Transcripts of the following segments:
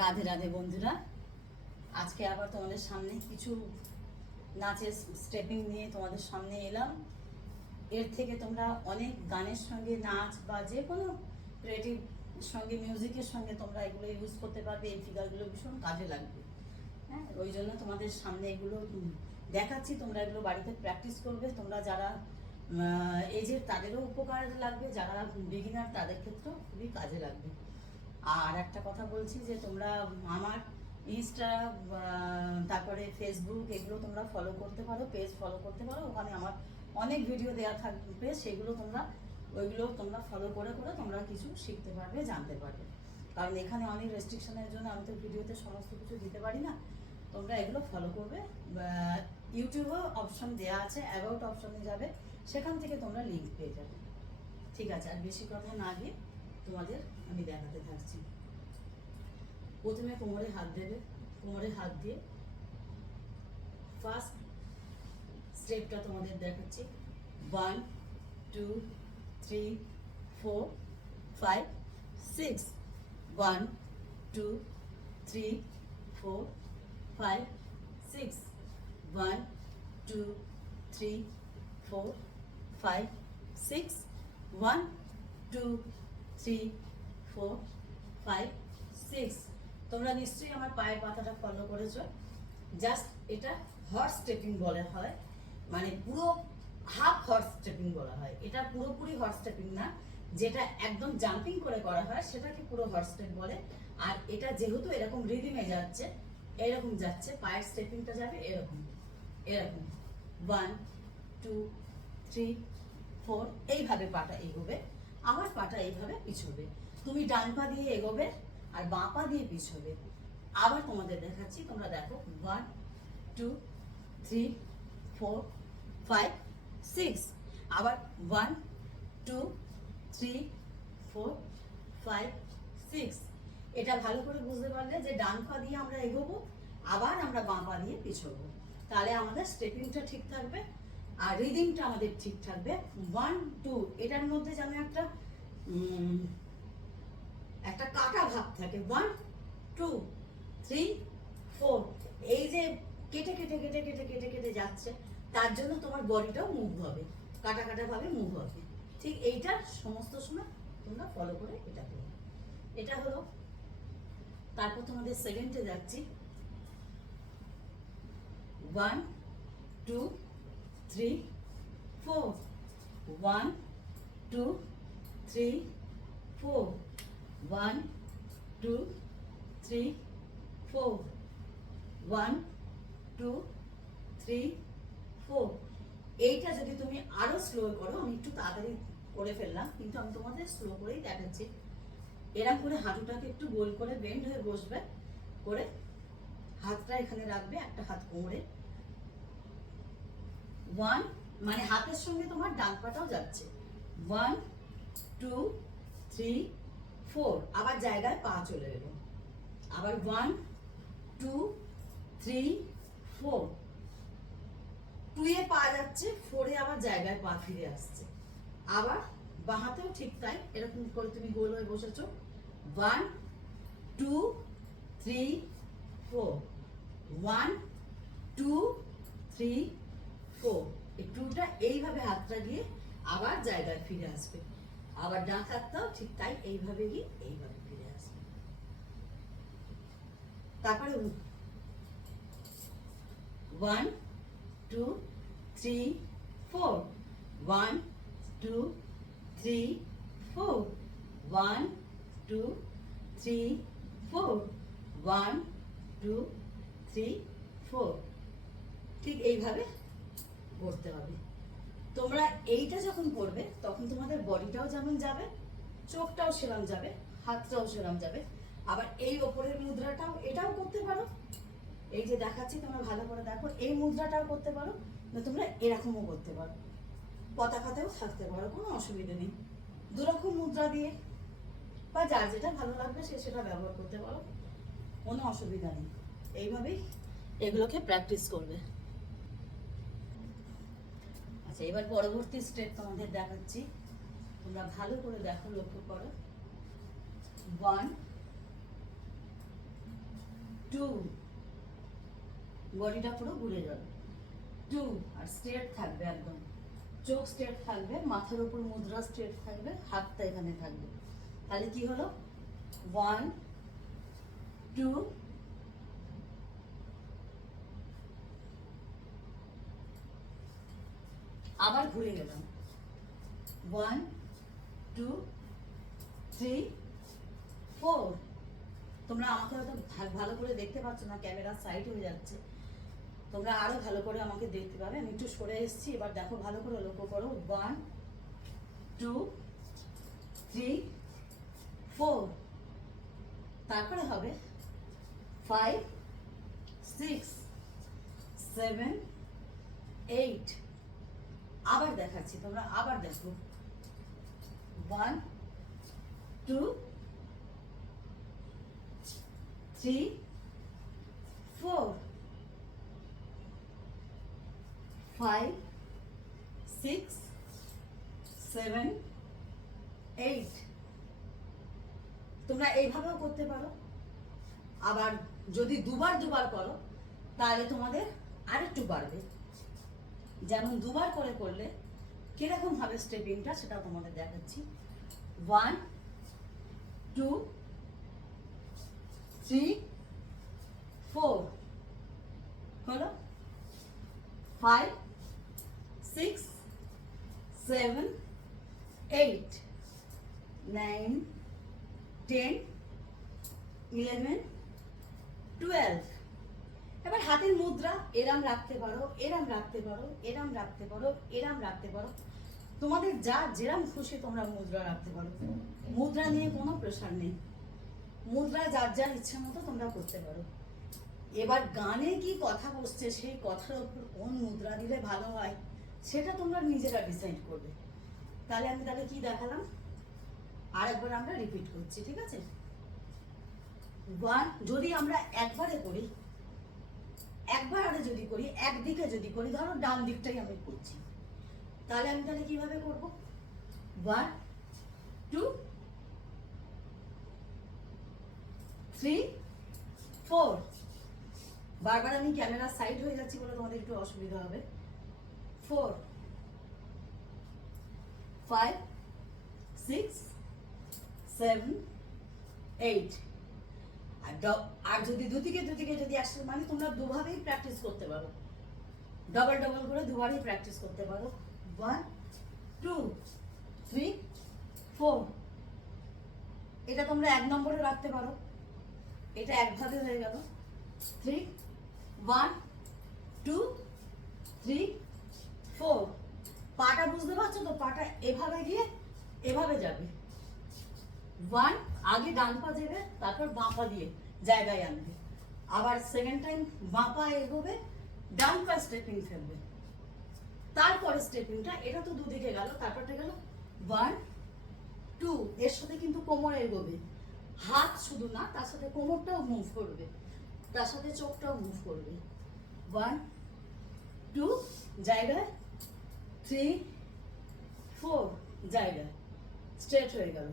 রাধে রাধে বন্ধুরা, আজকে আবার তোমাদের সামনে কিছু নাচের স্টেপিং নিয়ে তোমাদের সামনে এলাম। এর থেকে তোমরা অনেক গানের সঙ্গে নাচ বা যে কোনো ক্রিয়েটিভ সঙ্গে মিউজিকের সঙ্গে তোমরা এগুলো ইউজ করতে পারবে। এই ফিগারগুলো ভীষণ কাজে লাগবে। হ্যাঁ, ওই জন্য তোমাদের সামনে এগুলো দেখাচ্ছি। তোমরা এগুলো বাড়িতে প্র্যাকটিস করবে। তোমরা যারা এজের তাদেরও উপকার লাগবে, যারা বিগিনার তাদের ক্ষেত্রেও খুবই কাজে লাগবে। আর একটা কথা বলছি যে তোমরা আমার ইনস্টা, তারপরে ফেসবুক, এগুলো তোমরা ফলো করতে পারো, পেজ ফলো করতে পারো। ওখানে আমার অনেক ভিডিও দেওয়া থাকবে, সেগুলো ওইগুলো তোমরা ফলো করে করে তোমরা কিছু শিখতে পারবে, জানতে পারবে। কারণ এখানে অনেক রেস্ট্রিকশনের জন্য আমি তো ভিডিওতে সমস্ত কিছু দিতে পারি না। তোমরা এগুলো ফলো করবে। ইউটিউবেও অপশন দেওয়া আছে, অ্যাবাউট অপশনে যাবে, সেখান থেকে তোমরা লিঙ্ক পেয়ে যাবে। ঠিক আছে, আর বেশি কথা না দিয়ে তোমাদের আমি দেখাতে থাকছি। প্রথমে কোমরে হাত দেবে। কোমরে হাত দিয়ে ফার্স্ট স্টেপটা তোমাদের দেখাচ্ছি। 1 2 3 4 5 6। 1 2 3 4 5 6। 1 2 3 4 5 6। 1 2 3 4 5 6। তোমরা নিশ্চয়ই আমার পায়ের পাতাটা ফলো করেছো। জাস্ট এটা হর্স স্টেপিং বলা হয়, মানে পুরো হাফ হর্স স্টেপিং বলা হয়। এটা পুরোপুরি হর্স স্টেপিং না, যেটা একদম জাম্পিং করে করা হয় সেটাকে পুরো হর্স স্টেপ বলে। আর এটা যেহেতু এরকম রিদিমে যাচ্ছে, এরকম যাচ্ছে, পায়ের স্টেপিংটা যাবে এরকম এরকম। 1 2 3 4, এইভাবে পাটা এগোবে। আমার পাটা এইভাবে পিছবে। তুমি ডান পা দিয়ে এগোবে আর বাঁ পা দিয়ে পিছবে। আবার তোমাদের দেখাচ্ছি, তোমরা দেখো। 1 2 3 4 5 6। আবার 1 2 3 4 5 6। এটা ভালো করে বুঝতে পারলে যে ডান পা দিয়ে আমরা এগোবো, আবার আমরা বাঁ পা দিয়ে পিছবো। তাহলে আমাদের স্টেপিংটা ঠিক থাকবে আর রিদিমটা আমাদের ঠিক থাকবে। 1 2, এটার মধ্যে যেন একটা কাটা ভাব থাকে। 1 2 3 4, এই যে কেটে কেটে কেটে কেটে কেটে কেটে যাচ্ছে, তার জন্য তোমার বডিটাও মুভ হবে, কাটা কাটা ভাবে মুভ হবে। ঠিক এইটা সমস্ত সময় তোমরা ফলো করে এটা করো। এটা হলো। তারপর তোমাদের সেকেন্ডে যাচ্ছি। 1 2 3 4। 1 2 3 4। 1 2 3 4। 1 2 3 4। এইটা যদি তুমি আরো স্লো করো, আমি একটু তাড়াতাড়ি করে ফেললাম কিন্তু আমি তোমাদের স্লো করেই দেখাচ্ছি। এরকম করে হাঁটুটাকে একটু গোল করে বেন্ড হয়ে বসবে, করে হাতটা এখানে রাখবে, একটা হাত কোমরে। 1, মানে হাতের সঙ্গে তোমার ডান পাটাও যাচ্ছে। 1 2 3 4। আবার জায়গায় পা চলে এলো। আবার 1 2 3 4। 2 এ পা যাচ্ছে, 4 এ আবার জায়গায় পা ফিরে আসছে। আবার বাঁ হাতেও ঠিক তাই, এরকম করে তুমি গোল হয়ে বসেছো। 1 2 3 4। 1 2 3 4। এই 2টা এইভাবে হাতটা গিয়ে আবার জায়গায় ফিরে আসবে। আবার ডান হাতটাও ঠিক তাই, এইভাবে গিয়ে এইভাবে ফিরে আসবে। তারপরে 1 2 3 4। 1 2 3 4। 1 2 3 4। 1 2 3 4। ঠিক এইভাবে করতে হবে। তোমরা এইটা যখন করবে তখন তোমাদের বডিটাও যেমন যাবে, চোখটাও সেরকম যাবে, হাতটাও সেরকম যাবে। আবার এই ওপরের মুদ্রাটাও, এটাও করতে পারো। এই যে দেখাচ্ছি তোমরা ভালো করে দেখো, এই মুদ্রাটাও করতে পারো, না তোমরা এরকমও করতে পারো, পতাকাতেও থাকতে পারো, কোনো অসুবিধা নেই। দুরকম মুদ্রা দিয়ে বা যার যেটা ভালো লাগবে সে সেটা ব্যবহার করতে পারো, কোনো অসুবিধা নেই। এইভাবেই এগুলোকে প্র্যাকটিস করবে। আচ্ছা, এবার পরবর্তী স্টেপ তোমাদের দেখাচ্ছি। তোমরা ভালো করে দেখো, লক্ষ্য করো। 1 টু, বডিটা পুরো ঘুরে যাবে, টু, আর স্ট্রেট থাকবে একদম, চোখ স্ট্রেট থাকবে, মাথার উপর মুদ্রা স্ট্রেট থাকবে, হাতটা এখানে থাকবে। তাহলে কি হলো? 1 2 আবার ঘুরে গেলাম, 1 2 3 4। তোমরা আমাকে হয়তো ভালো করে দেখতে পাচ্ছ না, ক্যামেরা সাইড হয়ে যাচ্ছে, তোমরা আরো ভালো করে আমাকে দেখতে পাবে। আমি একটু সরে এসেছি, এবার দেখো ভালো করে, লক্ষ্য করো। 1 2 3 4, তারপরে হবে 5 6 7 8। আবার দেখাচ্ছি, তোমরা আবার দেখো। 1 2 3 4 5 6 7 8। তোমরা এইভাবেও করতে পারো। আবার যদি দুবার দুবার করো তাহলে তোমাদের আরেকটু বাড়বে। যেমন দুবার করে করলে কিরকম হবে স্টেপিংটা সেটা তোমাদের দেখাচ্ছি। 1 2 3 4 হলো, 5 6 7 8 9 10 11 12। এবার হাতের মুদ্রা এরাম রাখতে পারো, এরাম রাখতে পারো, এরাম রাখতে পারো, এরাম রাখতে পারো, তোমাদের যা যেরাম খুশি তোমরা মুদ্রা রাখতে পারো। মুদ্রা নিয়ে কোনো প্রেশার নেই, মুদ্রা যার যার ইচ্ছা মতো তোমরা করতে পারো। এবার গানে কি কথা বসছে সেই কথার উপর কোন মুদ্রা দিলে ভালো হয় সেটা তোমরা নিজেরা ডিসাইড করবে। তাহলে আমি কি দেখালাম আরেকবার আমরা রিপিট করছি, ঠিক আছে? 1, যদি আমরা একবারে করি, একবারে যদি করি, একদিকে যদি করি, ধরো ডান দিকটাই আমি করছি, তাহলে আমি কিভাবে করব? 1 2 3 4। বারবার আমি ক্যামেরা সাইড হয়ে যাচ্ছি বলে তোমাদের একটু অসুবিধা হবে। 4 5 6 7 8। আর যদি দুদিকে যদি আসে, মানে তোমরা দুভাবেই প্র্যাকটিস করতে পারো, ডবল ডবল করে দুবারই প্র্যাকটিস করতে পারো। 1 2 3 4। এটা তোমরা 1 নম্বরে রাখতে পারো, এটা একভাবে হয়ে গেল। 3 1 2 3 4। পাটা বুঝতে পারছো তো? পাটা এভাবে গিয়ে এভাবে যাবে। 1 আগে ডান পা যাবে, তারপর বাঁ পা দিয়ে জায়গায় আনবে, আবার সেকেন্ড টাইম বাঁ পা এগোবে, ডান পা স্টেপিং ফেলবে, তারপরে স্টেপিংটা, এটা তো দুদিকে গেল, তারপরটা গেল 1 2। এর সাথে কিন্তু কোমর এগোবে, হাত শুধু না, তার সাথে কোমরটাও মুভ করবে, তার সাথে চোখটাও মুভ করবে। 1 2 জায়গায়, 3 4 জায়গায়, স্ট্রেট হয়ে গেল।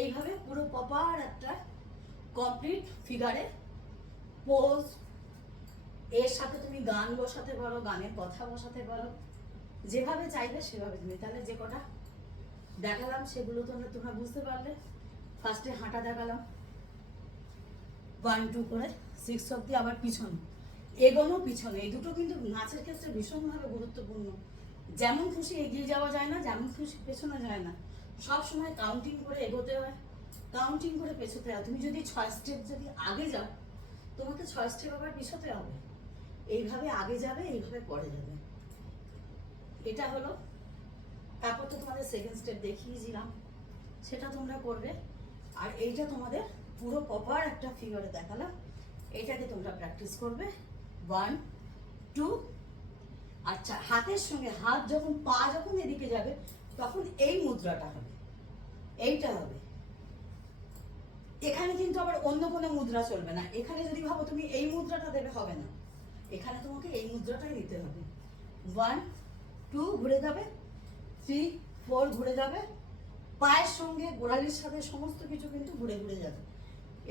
এইভাবে পুরো প্রপার একটা কমপ্লিট ফিগারে পোজ। এর সাথে তুমি গান বসাতে পারো, গানের কথা বসাতে পারো, যেভাবে চাইবে সেভাবে তুমি। তাহলে যে কটা দেখালাম সেগুলো তোমরা বুঝতে পারলে। ফার্স্টে হাঁটা দেখালাম 1 2 করে 6 অব্দি, আবার পিছন এগোনো পিছনে, এই দুটো কিন্তু নাচের ক্ষেত্রে ভীষণভাবে গুরুত্বপূর্ণ। যেমন খুশি এগিয়ে যাওয়া যায় না, যেমন খুশি পেছনে যায় না, সব সময় কাউন্টিং করে এগোতে হয়, কাউন্টিং করে পেছোতে হয়। তুমি যদি 6 স্টেপ যদি আগে যাও, তোমাকে 6 স্টেপ আবার পিছোতে হবে। এইভাবে আগে যাবে, এইভাবে পরে যাবে। এটা হলো। তারপর তো তোমাদের সেকেন্ড স্টেপ দেখিয়েছিলাম, সেটা তোমরা করবে। আর এইটা তোমাদের পুরো প্রপার একটা ফিগারে দেখালাম, এটাকে তোমরা প্র্যাকটিস করবে। 1 2। আচ্ছা, হাতের সঙ্গে হাত যখন, পা যখন এদিকে যাবে, তখন এই মুদ্রাটা হবে, এইটা হবে। এখানে কিন্তু আবার অন্য কোনো মুদ্রা চলবে না। এখানে যদি ভাবো তুমি এই মুদ্রাটা দেবে, হবে না, এখানে তোমাকে এই মুদ্রাটাই দিতে হবে। 1 2 ঘুরে যাবে, 3 4 ঘুরে যাবে, পায়ের সঙ্গে গোড়ালির সাথে সমস্ত কিছু কিন্তু ঘুরে ঘুরে যাবে।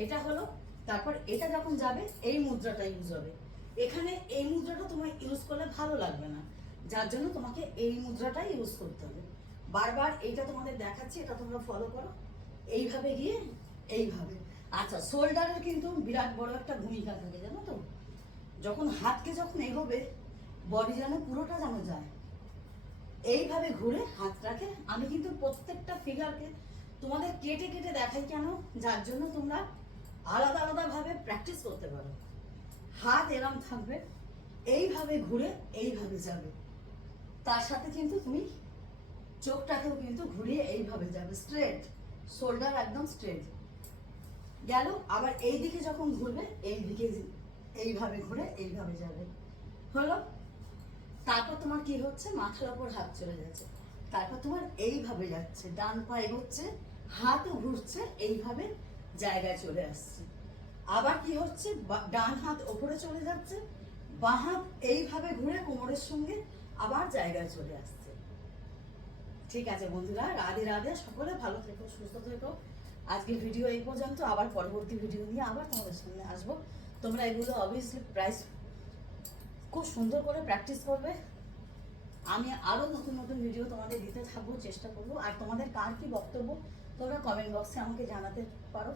এটা হলো তারপর এটা যখন যাবে এই মুদ্রাটা ইউজ হবে। এখানে এই মুদ্রাটা তোমার ইউজ করলে ভালো লাগবে না, যার জন্য তোমাকে এই মুদ্রাটাই ইউজ করতে হবে। বারবার এইটা তোমাদের দেখাচ্ছি, এটা তোমরা ফলো করো। এইভাবে গিয়ে এইভাবে। আচ্ছা, শোল্ডারের কিন্তু বিরাট বড় একটা ভূমিকা থাকে, জানো তো? যখন হাতকে যখন এগোবে, বডি যেন পুরোটা যেন যায়। এইভাবে ঘুরে হাতটাকে, আমি কিন্তু প্রত্যেকটা ফিগারকে তোমাদের কেটে কেটে দেখাই কেন, যার জন্য তোমরা আলাদা আলাদাভাবে প্র্যাকটিস করতে পারো। হাত এরম থাকবে, এইভাবে ঘুরে এইভাবে যাবে। তার সাথে কিন্তু তুমি চোখটাকেও কিন্তু ঘুরিয়ে এইভাবে যাবে, স্ট্রেট, শোল্ডার একদম স্ট্রেট গেল। আবার এই দিকে যখন ঘুরবে, এই দিকে এইভাবে ঘুরে এইভাবে যাবে, হলো। তারপর তোমার কি হচ্ছে, মাথার ওপর হাত চলে যাচ্ছে। তারপর তোমার এইভাবে যাচ্ছে, ডান পা এগোচ্ছে, হাতও ঘুরছে, এইভাবে জায়গায় চলে আসছে। আবার কি হচ্ছে, ডান হাত ওপরে চলে যাচ্ছে, বাঁ হাত এইভাবে ঘুরে কোমরের সঙ্গে আবার জায়গায় চলে আসছে। ঠিক আছে বন্ধুরা, রাধে রাধে, সকলে ভালো থেকো, সুস্থ থেকো। আজকে ভিডিও এই পর্যন্ত, আবার পরবর্তী ভিডিও নিয়ে আবার তোমাদের সামনে আসবো। তোমরা এগুলো অবভিয়াসলি প্রাইস খুব সুন্দর করে প্র্যাকটিস করবে। আমি আরও নতুন নতুন ভিডিও তোমাদের দিতে থাকবো, চেষ্টা করবো। আর তোমাদের কার কি বক্তব্য, তোমরা কমেন্ট বক্সে আমাকে জানাতে পারো।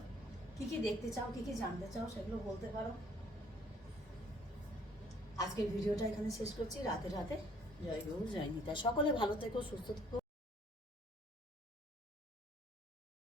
কি কি দেখতে চাও, কি কি জানতে চাও, সেগুলো বলতে পারো। আজকের ভিডিওটা এখানে শেষ করছি। রাতে রাতে, জয় গুরু, জয় নিতা। সকলে ভালো থেকো, সুস্থ থেকো।